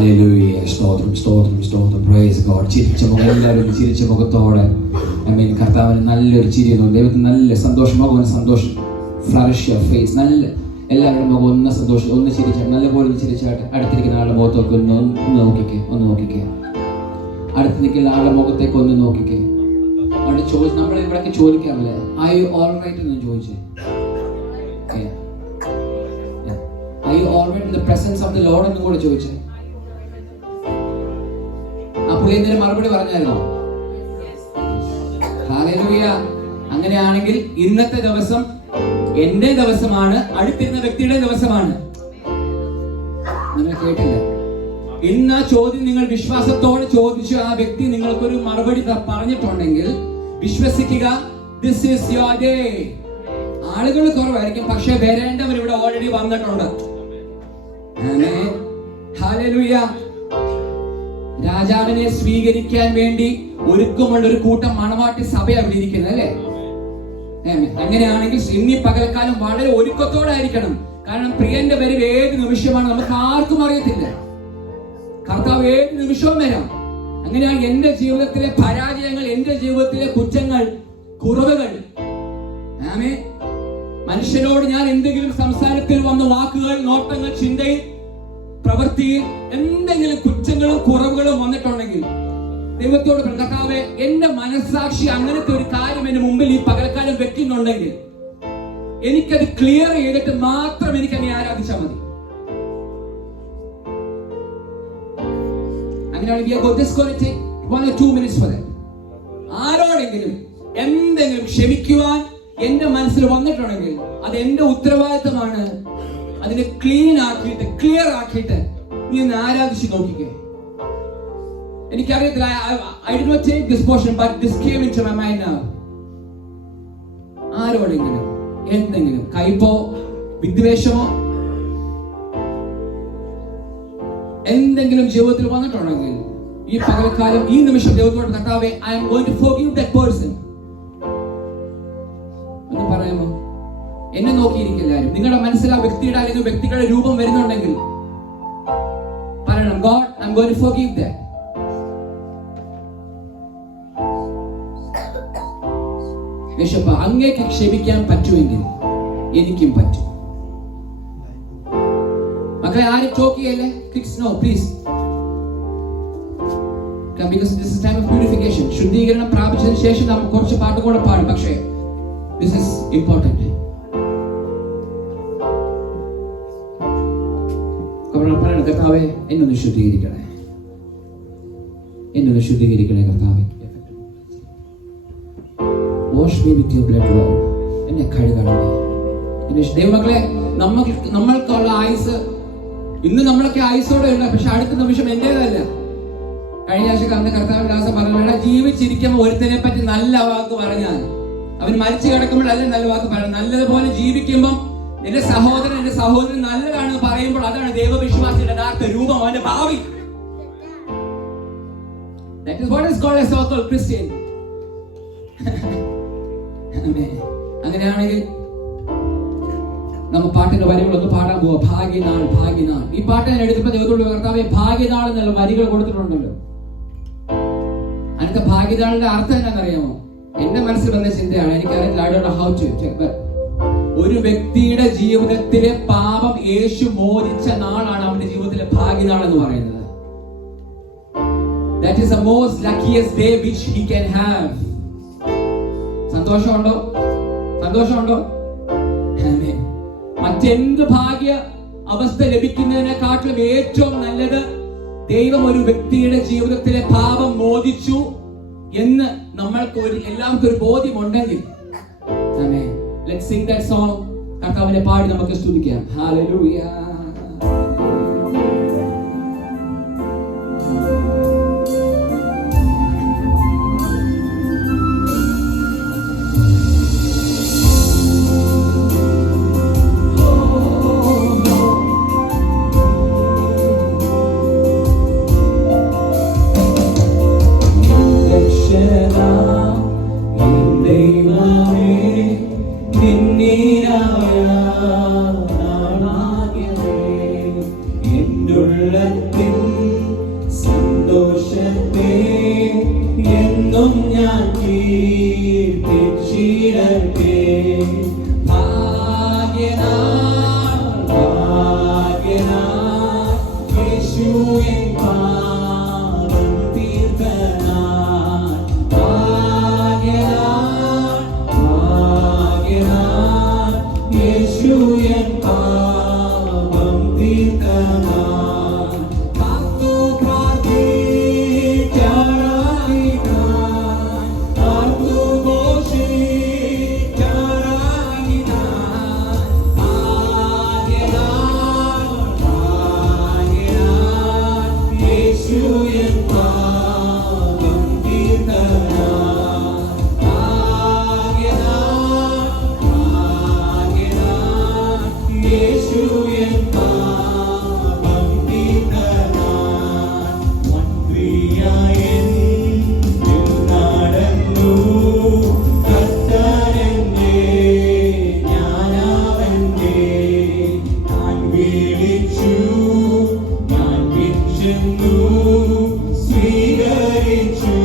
Hallelujah. സ്തോത്രം സ്തോത്രം സ്തോത്രം. Praise God. ചിരിച്ച മുഖം, എല്ലാവരും ചിരിച്ച മുഖത്തോടെ ആമേൻ. കർത്താവിന് നല്ലൊരു ചിരിയുന്നു. ദൈവത്തിന് നല്ല സന്തോഷം, മുഖം സന്തോഷം, ഫ്ലറിഷ് യുവർ ഫേസ്. നല്ല എല്ലാവരുടെ മുഖം ഒന്ന് സന്തോഷം, ഒന്ന് ചിരിച്ചാട്ട്, നല്ലപോലെ ഒന്ന് ചിരിച്ചാട്ട്. അടുത്തിരിക്കുന്ന ആളുടെ മുഖത്തൊക്കെ ഒന്ന് നോക്കിക്കേ, ഒന്ന് നോക്കിക്കേ. അടുത്ത് നിൽക്കുന്ന ആളുടെ മുഖത്തേക്ക് ഒന്ന് നോക്കിക്കേ. അവിടെ നമ്മൾ ഇവിടെയൊക്കെ ചോദിക്കാറില്ലേ, ഐ യു ഓൾ റൈറ്റ് എന്ന് ചോദിച്ചേ. I you all right in the presence of the Lord എന്നും കൂടെ ചോദിച്ചേ. ആ പുള്ളി എന്തിനും മറുപടി പറഞ്ഞായിരുന്നോ? ഹല്ലേലൂയ. അങ്ങനെയാണെങ്കിൽ ഇന്നത്തെ ദിവസം എന്റെ ദിവസമാണ്, അടുത്തിരുന്ന വ്യക്തിയുടെ ദിവസമാണ്. നിങ്ങൾ കേട്ടില്ല? ഇന്ന് ആ ചോദ്യം നിങ്ങൾ വിശ്വാസത്തോടെ ചോദിച്ചു, ആ വ്യക്തി നിങ്ങൾക്കൊരു മറുപടി പറഞ്ഞിട്ടുണ്ടെങ്കിൽ വിശ്വസിക്കുക, ദിസ് ഈസ് യുവർ ഡേ. ആളുകൾ കുറവായിരിക്കും, പക്ഷെ വരേണ്ടവർ ഇവിടെ ഓൾറെഡി വന്നിട്ടുണ്ട്. ഹല്ലേലൂയ. രാജാവിനെ സ്വീകരിക്കാൻ വേണ്ടി ഒരുക്കമുള്ള ഒരു കൂട്ടം മണവാട്ടി സഭ അവിടെ ഇരിക്കുന്നത് അല്ലേ? അങ്ങനെയാണെങ്കിൽ ഇന്നീ പകൽക്കാലം വളരെ ഒരുക്കത്തോടെ ആയിരിക്കണം. കാരണം പ്രിയന്റെ വരവ് ഏത് നിമിഷമാണ് നമുക്ക് ആർക്കും അറിയത്തില്ല. കർത്താവ് ഏത് നിമിഷവും വരാം. അങ്ങനെയാണ് എന്റെ ജീവിതത്തിലെ പരാജയങ്ങൾ, എന്റെ ജീവിതത്തിലെ കുറ്റങ്ങൾ, കുറവുകൾ, മനുഷ്യരോട് ഞാൻ എന്തെങ്കിലും സംസാരത്തിൽ വന്ന വാക്കുകൾ, നോട്ടങ്ങൾ, ചിന്തയിൽ, പ്രവൃത്തിയിൽ എന്തെങ്കിലും കുറ്റങ്ങളും കുറവുകളും വന്നിട്ടുണ്ടെങ്കിൽ ദൈവത്തോട് കർത്താവേ, എന്റെ മനസ്സാക്ഷി അങ്ങനത്തെ ഒരു കാര്യം എന്റെ മുമ്പിൽ ഈ പകൽക്കാലം വെക്കുന്നുണ്ടെങ്കിൽ എനിക്കത് ക്ലിയർ ചെയ്തിട്ട് മാത്രം എനിക്ക് എന്നെ ആരാധിച്ചാൽ മതി. അങ്ങനെയാണ് ആരോടെങ്കിലും എന്തെങ്കിലും ക്ഷമിക്കുവാൻ എന്റെ മനസ്സിൽ വന്നിട്ടുണ്ടെങ്കിൽ അത് എന്റെ ഉത്തരവാദിത്തമാണ്. അതിനെ ക്ലീൻ ആക്കിയിട്ട്, ക്ലിയർ ആക്കിയിട്ട് നീ ഒന്ന് ആരാധിച്ച് നോക്കിക്കേ. എനിക്കറിയത്തില്ല, I did not take this portion, but this came into my mind now. ആരോടെങ്കിലും എന്തെങ്കിലും കയ്പോ വിദ്വേഷമോ എന്തെങ്കിലും ജീവിതത്തിൽ വന്നിട്ടുണ്ടെങ്കിൽ ഈ പകൽക്കാലം, ഈ നിമിഷം ദൈവത്തോട് കർത്താവേ, I am going to forgive that person എന്ന് പറയാമോ? എന്നെ നോക്കിയിരിക്കെല്ലാരും. നിങ്ങളുടെ മനസ്സിൽ ആ വ്യക്തിയുടെ അല്ലെങ്കിൽ വ്യക്തികളുടെ രൂപം വരുന്നുണ്ടെങ്കിൽ പറയണം, God, I am going to forgive that. യേശുവേ, അങ്ങേക്ക് ക്ഷമിക്കാൻ പറ്റുമെങ്കിൽ എനിക്കും പറ്റും. മക്കളെ, ആരും ചോക്കിയല്ലേ? No, please. Because this is time of purification. ശുദ്ധീകരണം പ്രാപിച്ചതിന് ശേഷം നാം കുറച്ച് പാട്ട് കൂടെ പാടും. പക്ഷേ this is important. കർത്താവേ, എന്നൊന്ന് ശുദ്ധീകരിക്കണേ, എന്നൊന്ന് ശുദ്ധീകരിക്കണേ കർത്താവേ. Wash me with your blood, Lord. എന്നെ കഴുകണമേ. ദൈവമക്കളെ, നമ്മൾക്കുള്ള ആയുസ് ഇന്ന് നമ്മളൊക്കെ ആയുസോടെ ഉള്ള, പക്ഷെ അടുത്ത നിമിഷം എന്റേതല്ല. കഴിഞ്ഞ ആഴ്ച അന്ന് കർത്താവ് ദാസൻ പറഞ്ഞ, ജീവിച്ചിരിക്കുമ്പോൾ ഒരുത്തനെ പറ്റി നല്ല വാക്ക് പറഞ്ഞാൽ അവൻ മരിച്ചു കിടക്കുമ്പോഴല്ല നല്ല വാക്ക് പറയുന്നത്. നല്ലതുപോലെ ജീവിക്കുമ്പോൾ എന്റെ സഹോദരൻ നല്ലതാണ് പറയുമ്പോൾ അതാണ് ദൈവവിശ്വാസിയുടെ യഥാർത്ഥ രൂപം, അവന്റെ ഭാവി. That is what is called a so-called Christian. അങ്ങനെയാണെങ്കിൽ നമ്മൾ പാട്ടിന്റെ വരികളൊന്ന് പാടാൻ പോവാ. ഭാഗ്യനാൾ, ഭാഗ്യനാൾ. ഈ പാട്ട് ഞാൻ എടുത്തപ്പോൾ ദൈവത്തോട് കർത്താവേ, ഭാഗ്യനാൾ എന്നുള്ള വരികൾ കൊടുത്തിട്ടുണ്ടല്ലോ. അതിനകത്ത് ഭാഗ്യനാളിന്റെ അർത്ഥം എന്താണെന്നറിയാമോ? എന്റെ മനസ്സിൽ വന്ന ചിന്തയാണ്, എനിക്കറിയില്ല. ഒരു വ്യക്തിയുടെ ജീവിതത്തിലെ പാപം യേശു മോചിച്ച നാളാണ് അവന്റെ ജീവിതത്തിലെ ഭാഗ്യനാൾ എന്ന് പറയുന്നത്. That is the most luckiest day which he can have. സന്തോഷമുണ്ടോ? സന്തോഷമുണ്ടോ? മറ്റെന്ത് ഭാഗ്യ അവസ്ഥ ലഭിക്കുന്നതിനെക്കാട്ടിലും ഏറ്റവും നല്ലത് ദൈവം ഒരു വ്യക്തിയുടെ ജീവിതത്തിലെ പാപം മോചിച്ചു എന്ന് നമ്മൾക്ക് എല്ലാവർക്കും ഒരു ബോധ്യമുണ്ടെങ്കിൽ, let's sing that song. കർത്താവിനെ പാടി നമുക്ക് സ്തുതിക്കാം. ഹല്ലേലൂയ. നിന്നീരായ ഞാൻ കീർത്തിച്ചിടട്ടെ. ഭാഗ്യനാൾ ഭാഗ്യനാൾ യേശു എൻ പാപം തീർത്ത നാൾ. ഭാഗ്യനാൾ ഭാഗ്യനാൾ യേശു എൻ പാപം തീർത്ത നാൾ. കാത്തു പ്രാർത്ഥിച്ചാരാധിക്കാൻ, കാത്തു ഘോഷിച്ചാരാധിക്കാൻ. ഭാഗ്യനാൾ ഭാഗ്യനാൾ യേശു എൻ പാപം തീർത്ത നാൾ. ഭാഗ്യനാൾ ഭാഗ്യനാൾ യേശു എൻ പാപം തീർത്ത നാൾ. മന്ത്രിയായൻ നടന്നു കർത്തനെന്നെ ഞാനവന്റെ. ഞാൻ വിളിച്ചു ഞാൻ വിളിച്ചെന്നു സ്വീകരിച്ചു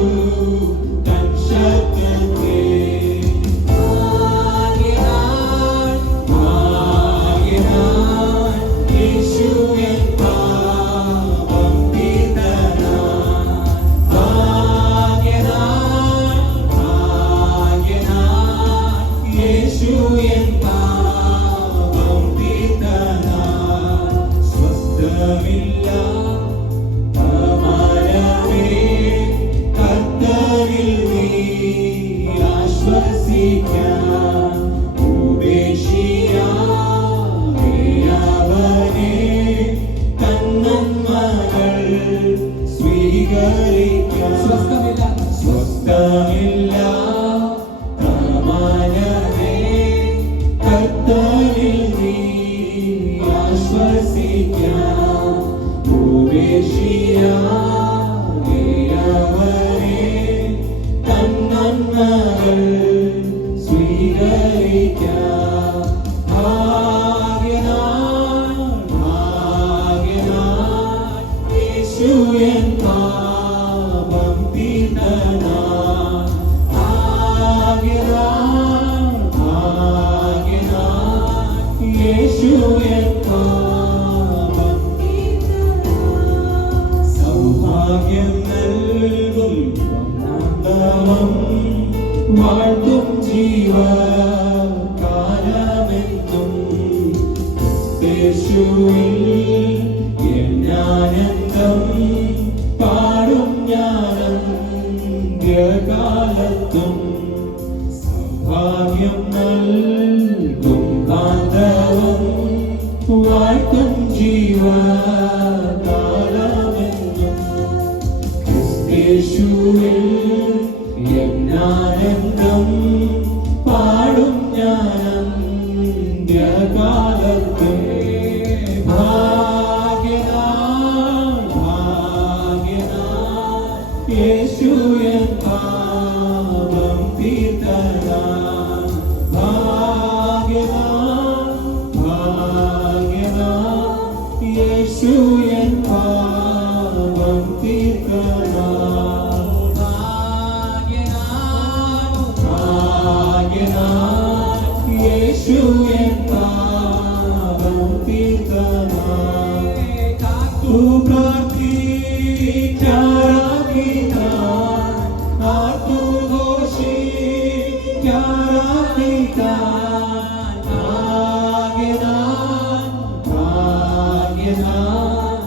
തൻ ശബ്ദത്തെ. ഭാഗ്യനാൾ ഭാഗ്യനാൾ യേശു എൻ പാപം തീർത്ത നാൾ. ഭാഗ്യനാൾ ഭാഗ്യനാൾ യേശു എൻ പാപം തീർത്ത നാൾ. സ്വസ്ഥമില്ല മനമേ കർത്തനിൽ നീ ആശ്വസിക്കാം. ഉപേക്ഷിയാതെ അവനെ തന്നന്മകൾ സ്വീകരിക്കാം. സ്വസ്ഥമില്ല മനമേ കർത്തനിൽ നീ ആശ്വസിക്കാം. ഉപേക്ഷിയാതെ അവനെ തന്നന്മകൾ സ്വീകരിക്കാം. ഭാഗ്യനാൾ ഭാഗ്യനാൾ യേശു എൻ പാപം തീർത്ത നാൾ. ഭാഗ്യനാൾ ഭാഗ്യനാൾ യേശു എൻ പാപം തീർത്ത നാൾ. സൗഭാഗ്യം നൽകും ഒന്നാന്തരം വാഴ്ത്തും ജീവകാലമെന്നും യേശുവിൽ എന്നാനന്ദം പാടും ഞാനന്ത്യകാലത്തും. സൗഭാഗ്യം നൽകും കാന്തവും വാഴ്ത്തും ജീവകാലമെന്നും യേശുവിൽ എന്നാനന്ദം പാടും ഞാനന്ത്യകാലത്തെ. ഭാഗ്യനാൾ ഭാഗ്യനാൾ യേശു എൻ പാപം തീർത്ത നാൾ. ഭാഗ്യനാൾ ഭാഗ്യനാൾ യേശു എൻ പാപം തീർത്ത നാൾ. ഭാഗ്യനാൾ യേശു എൻ പാപം തീർത്ത നാൾ. കാത്തു പ്രാർത്ഥിച്ചാരാധിക്കാൻ, കാത്തു ഘോഷിച്ചാരാധിക്കാൻ. ഭാഗ്യനാൾ ഭാഗ്യനാൾ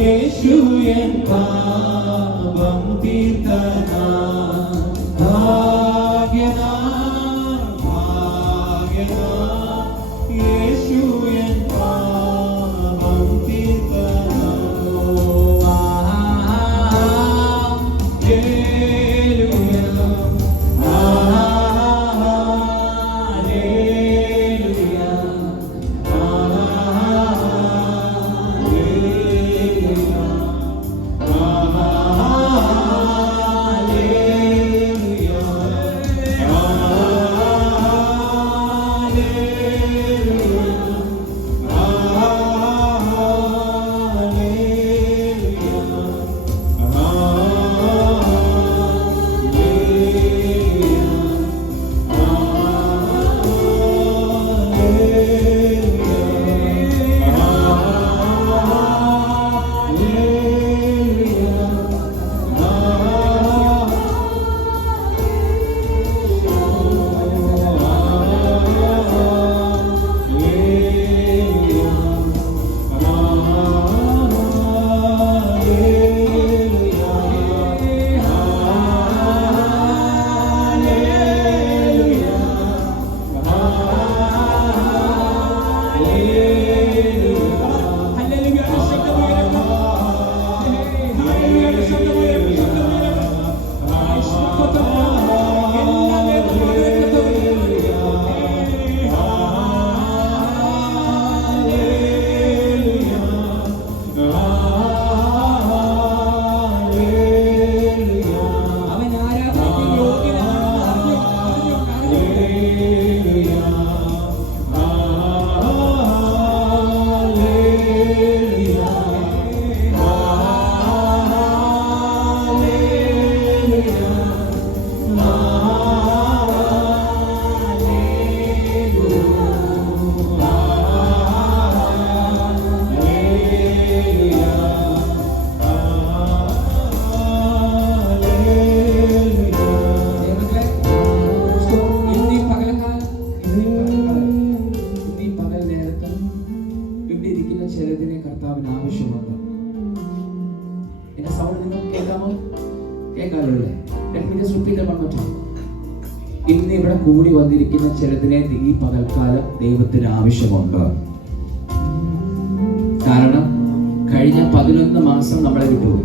യേശു എൻ പാപം തീർത്ത നാൾ. ഭാഗ്യനാൾ ഭാഗ്യനാൾ യേശു എൻ പാപം തീർത്ത നാൾ. ഹല്ലേലൂയ ഹല്ലേലൂയ ഹല്ലേലൂയ കേൾക്കാറുള്ളൂ. ഇന്ന് ഇവിടെ കൂടി വന്നിരിക്കുന്ന ചിലതിനെ ഈ പകൽക്കാലം ദൈവത്തിന് ആവശ്യമുണ്ട്. കാരണം കഴിഞ്ഞ 11 മാസം നമ്മളെ വിട്ടുപോയി.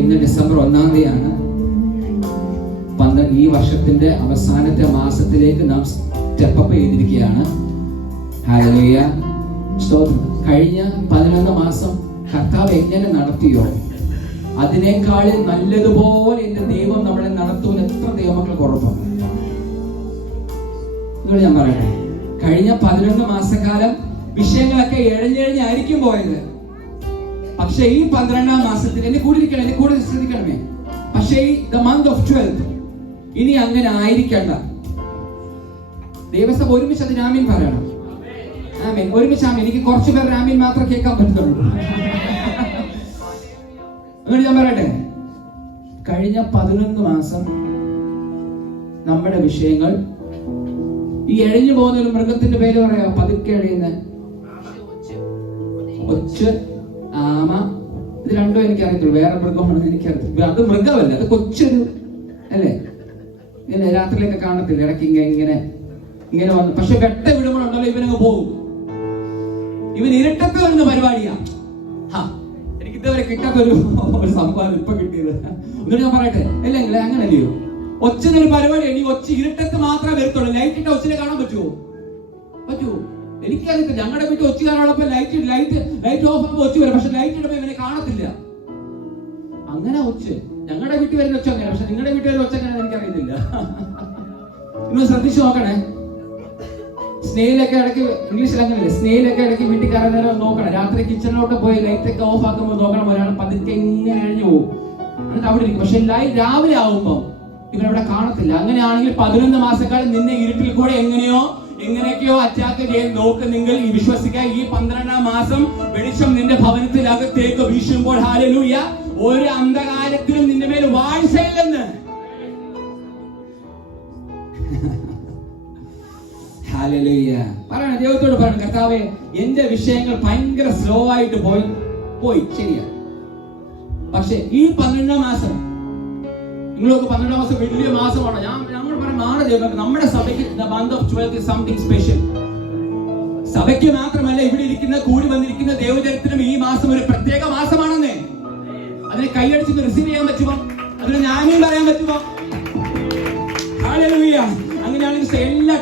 ഇന്ന് ഡിസംബർ 1-ാം തീയതിയാണ്. ഈ വർഷത്തിന്റെ അവസാനത്തെ മാസത്തിലേക്ക് നാം സ്റ്റെപ്പ് ചെയ്തിരിക്കുകയാണ്. ഹല്ലേലൂയ, സ്തോത്രം. കഴിഞ്ഞ 11 മാസം കർത്താവ് എങ്ങനെ നടത്തിയോ അതിനേക്കാൾ നല്ലതുപോലെ എന്റെ ദൈവം നമ്മളെ നടത്തുമെന്ന് എത്ര ദൈവമക്കൾക്ക് ഉറപ്പാണ്? നിങ്ങൾ ഞാൻ പറയട്ടെ, കഴിഞ്ഞ 11 മാസക്കാലം വിഷയങ്ങളൊക്കെ എഴഞ്ഞെഴഞ്ഞായിരിക്കും പോയത്. പക്ഷെ ഈ 12-ാം മാസത്തിൽ എന്നെ കൂടെ ശ്രദ്ധിക്കണമേ. പക്ഷേ the month of 12 ഇനി അങ്ങനെ ആയിരിക്കണ്ട. ദൈവസഭ ഒരുമിച്ച് അതിന് ആമീൻ പറയണം. ആമീൻ, ഒരുമിച്ച് ആമീൻ. എനിക്ക് കുറച്ചു പേർ ആമീൻ മാത്രം കേൾക്കാൻ പറ്റുന്നുള്ളൂ. അങ്ങനെ ഞാൻ പറയട്ടെ, കഴിഞ്ഞ 11 മാസം നമ്മുടെ വിഷയങ്ങൾ ഈ എഴഞ്ഞു പോകുന്ന ഒരു മൃഗത്തിന്റെ പേര് പറയാ, പതുക്കെ എഴയുന്ന ഒച്ച്, ആമ. ഇത് രണ്ടും എനിക്കറിയത്തുള്ളൂ, വേറെ മൃഗമാണെന്ന് എനിക്കറിയത്തില്ല. അത് മൃഗമല്ല, അത് കൊച്ചൊരു അല്ലേ, ഇങ്ങനെ രാത്രിയിലൊക്കെ കാണത്തില്ല, ഇടയ്ക്ക് ഇങ്ങനെ വന്നു. പക്ഷെ വെട്ട വിടുമ്പോഴുണ്ടല്ലോ ഇവനങ്ങ് പോകും. ഇവൻ ഇരട്ടത്ത് വരുന്ന പരിപാടിയാ. എനിക്ക് ഇതുവരെ കിട്ടാത്തൊരു സംഭവം ഇപ്പൊ കിട്ടിയത്. എന്നിട്ട് ഞാൻ പറയട്ടെ, അല്ലേ അങ്ങനല്ലയോ, ഒച്ചൊരു പരിപാടിയാണ്. ഈ ഒച്ച ഇരട്ടത്ത് മാത്രമേ വരത്തുള്ളൂ. ലൈറ്റ് ഇട്ട ഒച്ചിനെ കാണാൻ പറ്റുമോ? എനിക്കറിയത്തില്ല. ഞങ്ങളുടെ വീട്ടിൽ ഒച്ച കാണാനുള്ളപ്പോ ലൈറ്റ് ഓഫ് ആകുമ്പോൾ ഒച്ച വരും. പക്ഷെ ലൈറ്റ് ഇടുമ്പോ ഇവനെ കാണത്തില്ല. അങ്ങനെ ഒച്ച ഞങ്ങളുടെ വീട്ടിൽ വരുന്ന ഒച്ച അങ്ങനെ. പക്ഷെ നിങ്ങളുടെ വീട്ടിൽ വരുന്ന ഒച്ച അങ്ങനെ എനിക്കറിയത്തില്ല. നിങ്ങൾ ശ്രദ്ധിച്ചു നോക്കണേ. സ്നേഹിലൊക്കെ ഇടയ്ക്ക്, ഇംഗ്ലീഷിൽ അങ്ങനെയല്ലേ, സ്നേഹിലൊക്കെ ഇടയ്ക്ക് വീട്ടിൽ കയറാൻ നേരം നോക്കണം. രാത്രി കിച്ചണിലോട്ട് പോയി ലൈറ്റ് ഒക്കെ ഓഫ് ആക്കുമ്പോൾ നോക്കണം. ഒരാൾ പതുക്കെ ഇങ്ങനെ എഴിഞ്ഞു പോകും, എന്നിട്ട് അവിടെ ഇരിക്കും. പക്ഷെ ലൈറ്റ് രാവിലെ ആവുമ്പോൾ ഇവനവിടെ കാണത്തില്ല. അങ്ങനെയാണെങ്കിൽ 11 മാസക്കാലം നിന്നെ ഇരുട്ടിൽ കൂടെ എങ്ങനെയൊക്കെയോ അറ്റാക്ക് ചെയ്ത് നോക്കുന്നെങ്കിൽ ഈ വിശ്വസിക്കുക, ഈ 12-ാം മാസം വെളിച്ചം നിന്റെ ഭവനത്തിനകത്തേക്ക് വീശുമ്പോൾ ഹല്ലേലൂയ, ഒരു അന്ധകാരത്തിലും നിന്റെ മേൽ വാഴ്ചയില്ലെന്ന്. ഹല്ലേലൂയ. പറയണം, ദൈവത്തോട് പറയണം, കർത്താവേ എന്റെ വിഷയങ്ങൾ ഭയങ്കര സ്ലോ ആയിട്ട് പോയി ശരിയാ. പക്ഷെ ഈ 12-ാം മാസം, നിങ്ങൾക്ക് 12-ാം മാസം വലിയ മാസമാണ്. ഞങ്ങൾ പറയാം, നമ്മുടെ സഭയ്ക്ക് the month of 12 is something special. സഭയ്ക്ക് മാത്രമല്ല, ഇവിടെ ഇരിക്കുന്ന കൂടി വന്നിരിക്കുന്ന ദൈവജനത്തിനും ഈ മാസം ഒരു പ്രത്യേക മാസമാണെന്നേ. അതിനെ കൈയടിച്ച് റിസീവ് ചെയ്യാൻ പറ്റുമോ? അതിന് ഞാനും പറയാൻ പറ്റുമോ? ഹല്ലേലൂയ. അങ്ങനെയാണെങ്കിൽ എല്ലാ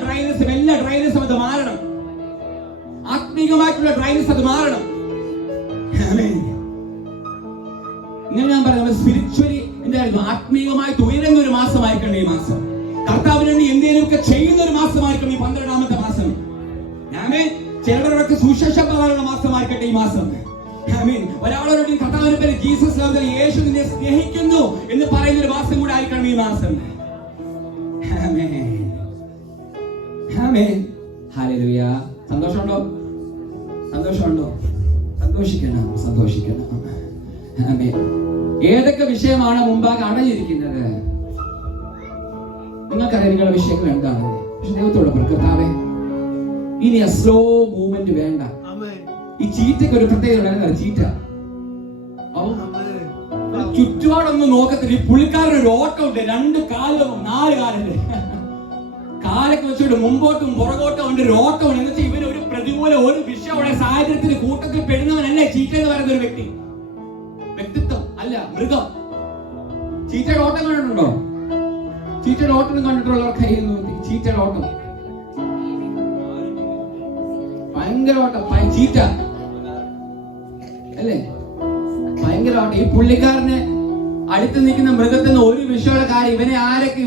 ഡ്രൈനസും അത് മാറണം. ആത്മീകമായിട്ടുള്ള ഡ്രൈനസ് അത് മാറണം. ഇങ്ങനെ ഞാൻ പറയാം, സ്പിരിച്വലി എന്തായിരുന്നു, ആത്മീയമായിട്ട് ഉയരുന്ന ഒരു മാസമായിരിക്കണം ഈ മാസം. കർത്താവിന് വേണ്ടി എന്തെങ്കിലുമൊക്കെ ചെയ്യുന്ന ഒരു മാസമായിരിക്കണം ഈ 12-ാമത്തെ മാസം. ചിലവരൊക്കെ സുശേഷം പറയാനുള്ള മാസമായിരിക്കട്ടെ ഈ മാസം. ഒരാളോട് കർത്താവിന്റെ പേര് ജീസസ് ലവ്, യേശു നിന്നെ സ്നേഹിക്കുന്നു എന്ന് പറയുന്ന ഒരു മാസം കൂടെ ആയിരിക്കണം ഈ മാസം. ഹല്ലേലൂയ. സന്തോഷമുണ്ടോ? സന്തോഷിക്കണം. ഏതൊക്കെ വിഷയമാണ് മുമ്പാകെ അടഞ്ഞിരിക്കുന്നത്? നിങ്ങൾക്കറിയാം നിങ്ങളുടെ വിഷയങ്ങൾ എന്താണ്. പക്ഷെ ദൈവത്തോട് കർത്താവേ ഇനി ആ സ്ലോ മൂവ്മെന്റ് വേണ്ട. ഈ ചീറ്റയ്ക്ക് ഒരു പ്രത്യേകത, ചീറ്റ ചുറ്റുപാടൊന്നും നോക്കത്തില്ല. ഈ പുള്ളിക്കാരൻ ഒരു ഓട്ടം ഉണ്ട്, 2 കാലും 4 കാലല്ലേ, കാലൊക്കെ വെച്ചിട്ട് മുമ്പോട്ടും പുറകോട്ടും ഉണ്ട് ഒരു ഓട്ടമാണ്. എന്ന് വെച്ചാൽ ഇവന് ഒരു പ്രതികൂല ഒരു വിഷയമുള്ള സാഹചര്യത്തിന് കൂട്ടത്തിൽ പെടുന്നവനല്ലേ ചീറ്റ എന്ന് പറയുന്ന ഒരു വ്യക്തിത്വം അല്ല, മൃഗം. ചീറ്റയുടെ ഓട്ടം കണ്ടിട്ടുണ്ടോ? ചീറ്റയുടെ ഓട്ടം കണ്ടിട്ടുള്ളവർ കയ്യിൽ നോക്കി. ചീറ്റയുടെ ഓട്ടം ഭയങ്കര ഓട്ടം, ചീറ്റ അല്ലേ, ഭയങ്കര ഓട്ടം. ഈ പുള്ളിക്കാരന് അടുത്ത് നിൽക്കുന്ന മൃഗത്തിന് ഒരു വിഷയമുള്ള കാര്യം, ഇവനെ ആരൊക്കെ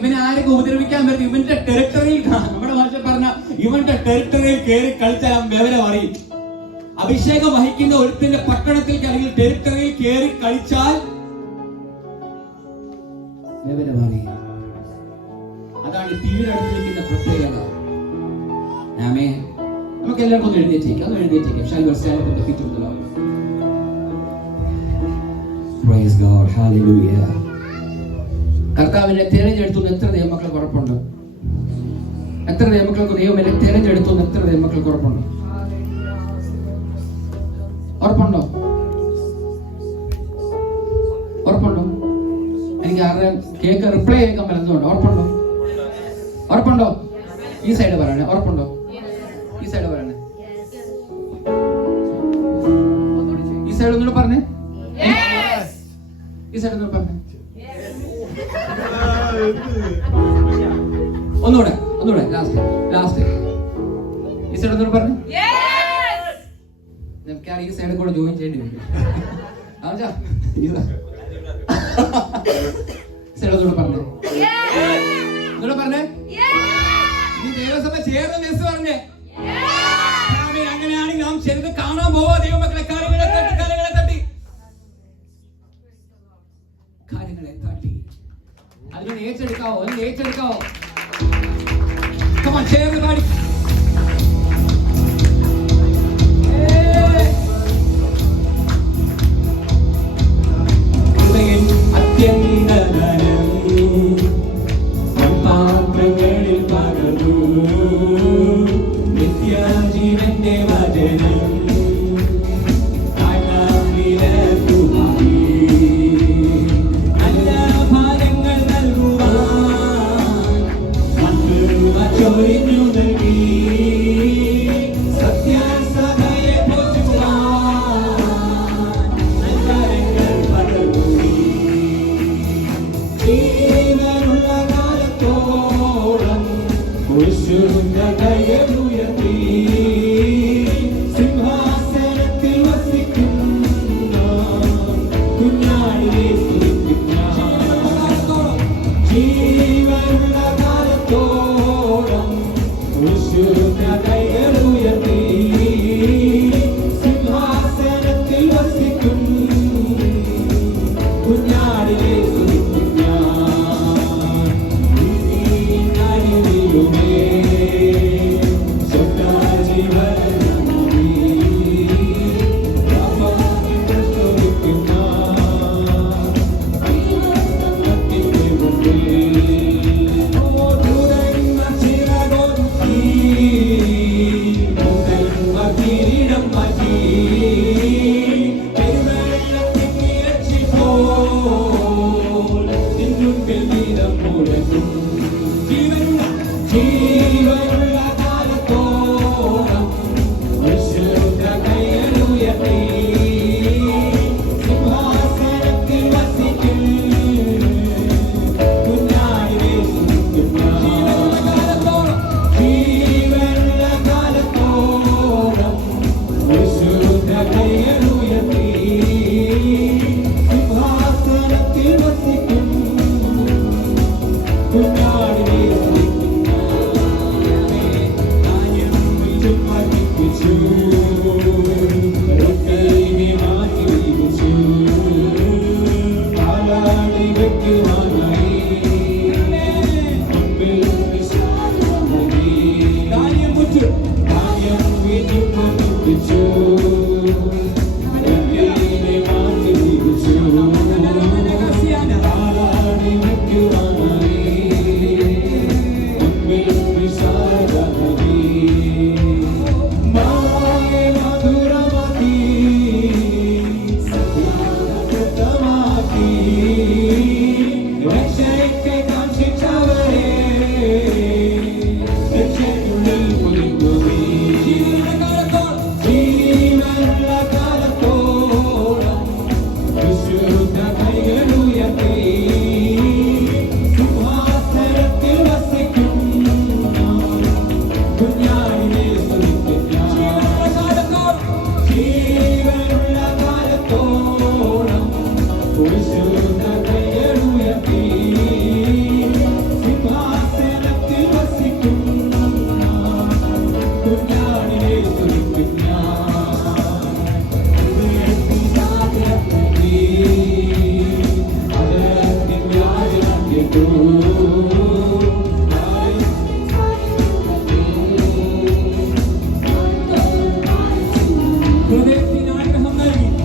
ഉപദ്രവിക്കാൻ പറ്റും, ഇവന്റെ ടെറിട്ടറിയിൽ, നമ്മുടെ ഭാഷ പറഞ്ഞ ഇവന്റെ ടെറിട്ടറിയിൽ കയറി കളിച്ചാൽ വിവരം അറിയും. അഭിഷേകം വഹിക്കുന്ന ഒരുത്തിന്റെ പട്ടണത്തിൽ അല്ലെങ്കിൽ ടെറിട്ടറിയിൽ കയറി കളിച്ചാൽ വിവരം അറിയും. അതാണ് തീയുടെ അടുത്തിരിക്കുന്ന പ്രത്യേകത. നമുക്ക് എല്ലാവർക്കും ഒന്ന് എഴുന്നേറ്റേക്കാം. Praise God. Hallelujah. കർത്താവിനെ തിരഞ്ഞെടുത്തു എത്ര ദൈവമക്കൾ ഉറപ്പുണ്ട്? എത്ര ദൈവമക്കൾക്ക് ദൈവം എന്നെ തിരഞ്ഞെടുത്തു എത്ര ദൈവമക്കൾക്ക് ഉറപ്പുണ്ട്? ഉറപ്പുണ്ടോ? എനിക്ക് ആരുടെ കേക്ക് റിപ്ലൈ കേൾക്കാൻ പറ്റുന്നുണ്ടോ? ഉറപ്പുണ്ടോ? ഈ സൈഡ് പറയണേ. ഉറപ്പുണ്ടോ? ഈ സൈഡ് പറയണേ. ഈ സൈഡ് ഒന്നുകൂടെ പറഞ്ഞേ. ഈ സൈഡ് ഒന്നുകൂടെ പറഞ്ഞേ. ഒന്നുകൂടെ ലാസ്റ്റ്. ഈ സൈഡ് ഒന്നുകൂടെ പറഞ്ഞേ. നമുക്ക് ഈ സൈഡിൽ കൂടെ ജോയിൻ ചെയ്യേണ്ടി വരും. പറഞ്ഞേ. ഈ ദേവസഭ ചേർന്ന് പറഞ്ഞേ. അങ്ങനെയാണെങ്കിൽ നാം ചെറുത് കാണാൻ പോവാ. ദൈവമക്കളെ കാര്യങ്ങളെ തട്ടി അതിനെ ഏറ്റെടുക്കാവോ? ചേർന്ന് പാടി. പാത്രങ്ങളിൽ പകർന്നു നിത്യജീവന്റെ വചനം നല്ല ഫലങ്ങൾ നൽകുവാൻ ചൊരിഞ്ഞു നൽകി സത്യസഭയെ പോറ്റുവാൻ നൽകരങ്ങൾ പകർന്നു. ജീവനുള്ള കാലത്തോളം വിശുദ്ധ കൈകളുയർത്തി സിംഹാസനത്തിൽ വസിക്കുന്ന കുഞ്ഞാടിനെ ജീവനുള്ള കാലത്തോളം വിശുദ്ധ കൈകളുയർത്തി സിംഹാസനത്തിൽ വസിക്കും കുഞ്ഞാടിനെ ജീവനുള്ള കാലത്തോളം വിശുദ്ധ കൈകളുയർത്തി സിംഹാസനത്തിൽ വസിക്കും കുഞ്ഞാടിനെ ജീവനുള്ള കാലത്തോളം വിശുദ്ധ കൈകളുയർത്തി സിംഹാസനത്തിൽ വസിക്കും കുഞ്ഞാടിനെ ഹൃദയത്തിനാഗ്രഹം നൽകി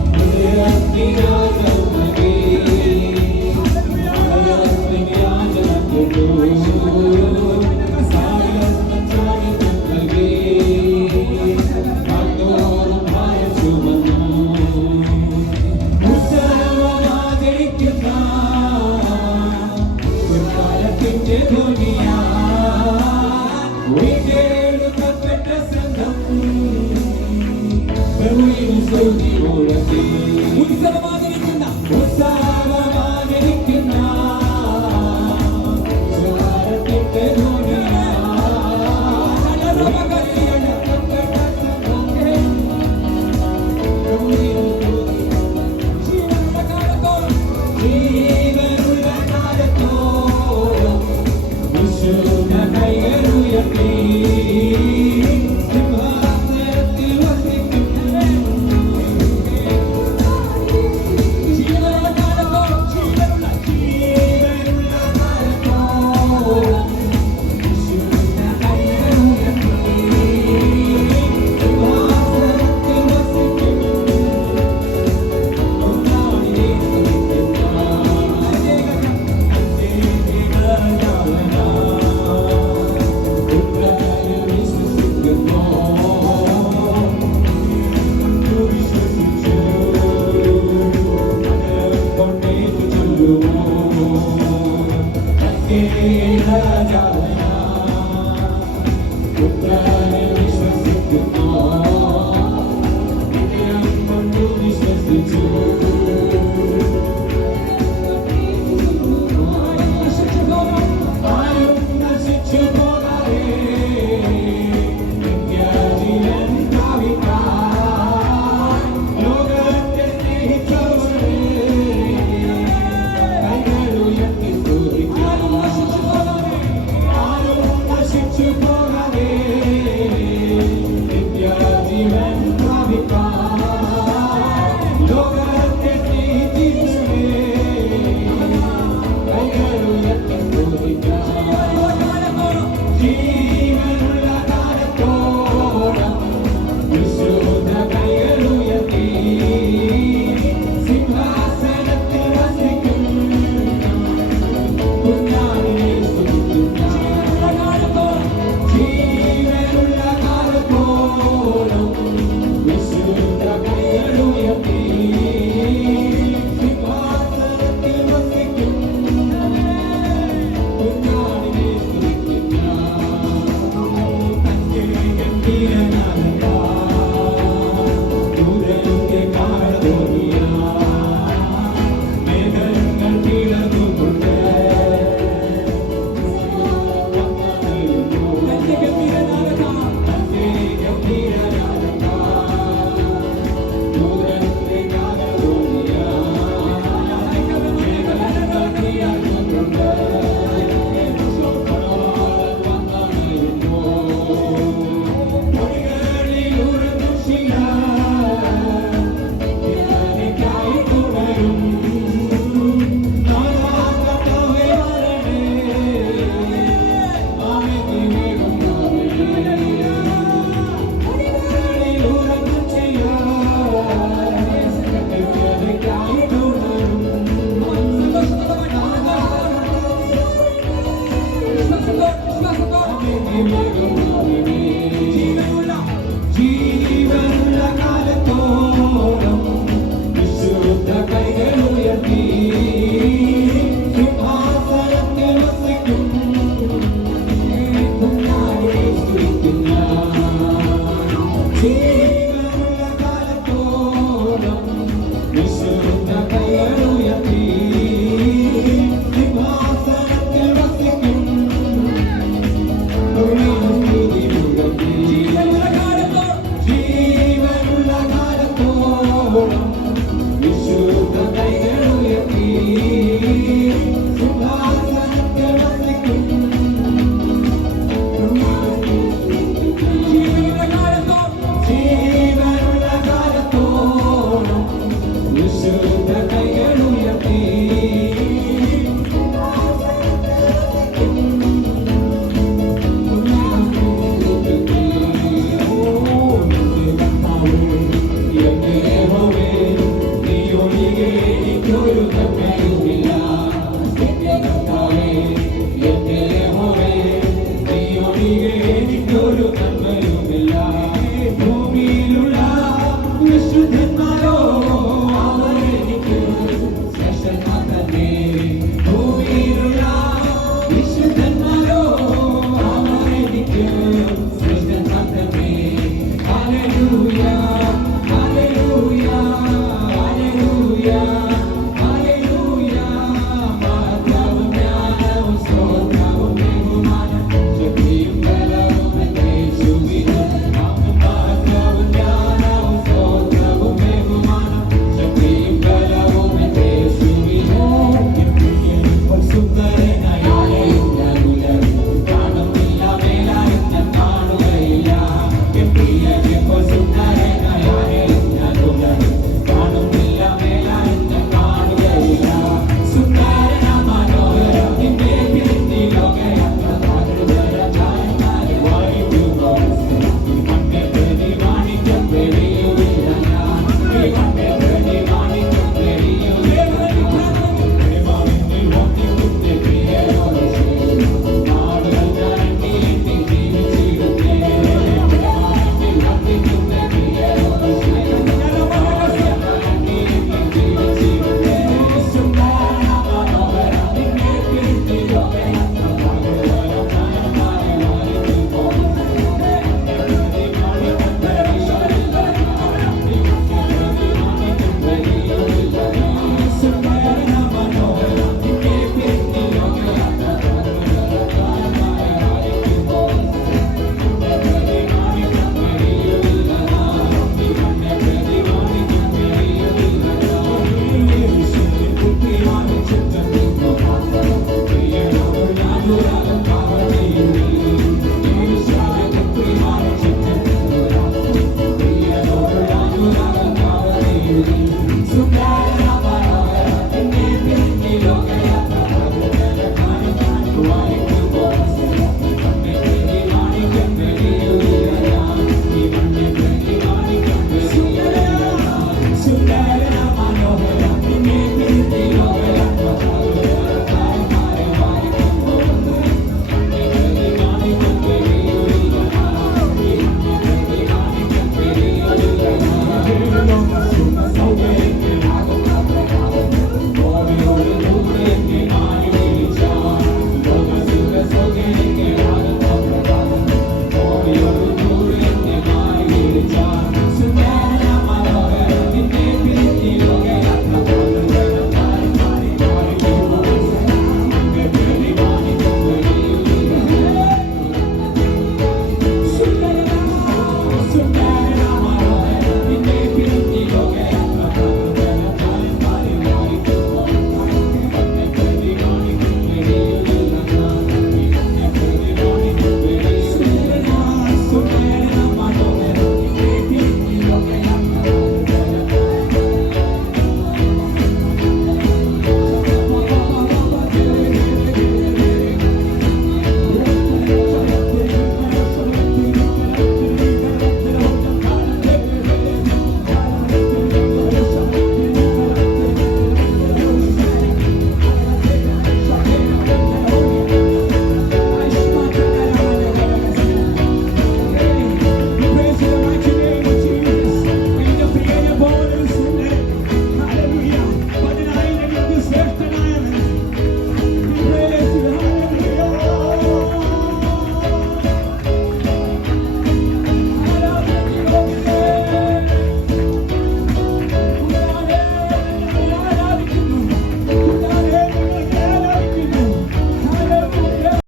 ആരും നശിച്ചു പോകാതെ നിത്യജീവൻ പ്രാപിക്കാൻ ലോകത്തെ സ്നേഹിച്ചവരെ കൈകൾ ഉയർത്തി സ്തുതിക്കാം. ആരും നശിച്ചു പോകാതെ നിത്യജീവൻ പ്രാപിക്കാൻ ലോകത്തെ സ്നേഹിച്ചവരെ കൈകൾ ഉയർത്തി സ്തുതിക്കാം. ജീവനുള്ള കാലത്തോളം വിശുദ്ധ കൈകൾ ഉയർത്തി സിംഹാസനത്തിൽ വസിക്കും കുഞ്ഞാടിനെ സ്തുതിക്കാം. ജീവനുള്ള കാലത്തോളം വിശുദ്ധ കൈകൾ ഉയർത്തി സിംഹാസനത്തിൽ വസിക്കും കുഞ്ഞാടിനെ സ്തുതിക്കാം. തന്റെ ഗംഭീരനാഥത്താൽ ദൂരത്തെ കാലത്തോന്നിയാൽ മേഘങ്ങൾ പിളർന്നുകൊണ്ട് തന്റെ ഗംഭീരനാഥത്താൽ ദൂരത്തെ കാലത്തോന്നിയാൽ മേഘങ്ങൾ പിളർന്നുകൊണ്ട് മൊഴികളിൽ ഉറങ്ങും ശില എനിക്കായി തുടരും. നാലാം കർത്താവേ വരണേ, ആമേൻ വേഗം വരണേ. മൊഴികളിൽ ഉറങ്ങും ശില എനിക്കായി തുടരും. ജീവനുള്ള കാലത്തോളം വിശുദ്ധ കൈകൾ ഉയർത്തി സിംഹാസനത്തിൽ വസിക്കും കുഞ്ഞാടിനെ സ്തുതിക്കും ഞാൻ. ജീവനുള്ള കാലത്തോളം വിശുദ്ധ കൈകൾ ഉയർത്തി സിംഹാസനത്തിൽ വസിക്കും ജീവനുള്ള കാലത്തോളം വിശുദ്ധ കൈകൾ ഉയർത്തി സിംഹാസനത്തിൽ വസിക്കും ജീവനുള്ള കാലത്തോളം വിശുദ്ധ കൈകൾ ഉയർത്തി നീ ഒഴികെ എനിക്കൊരു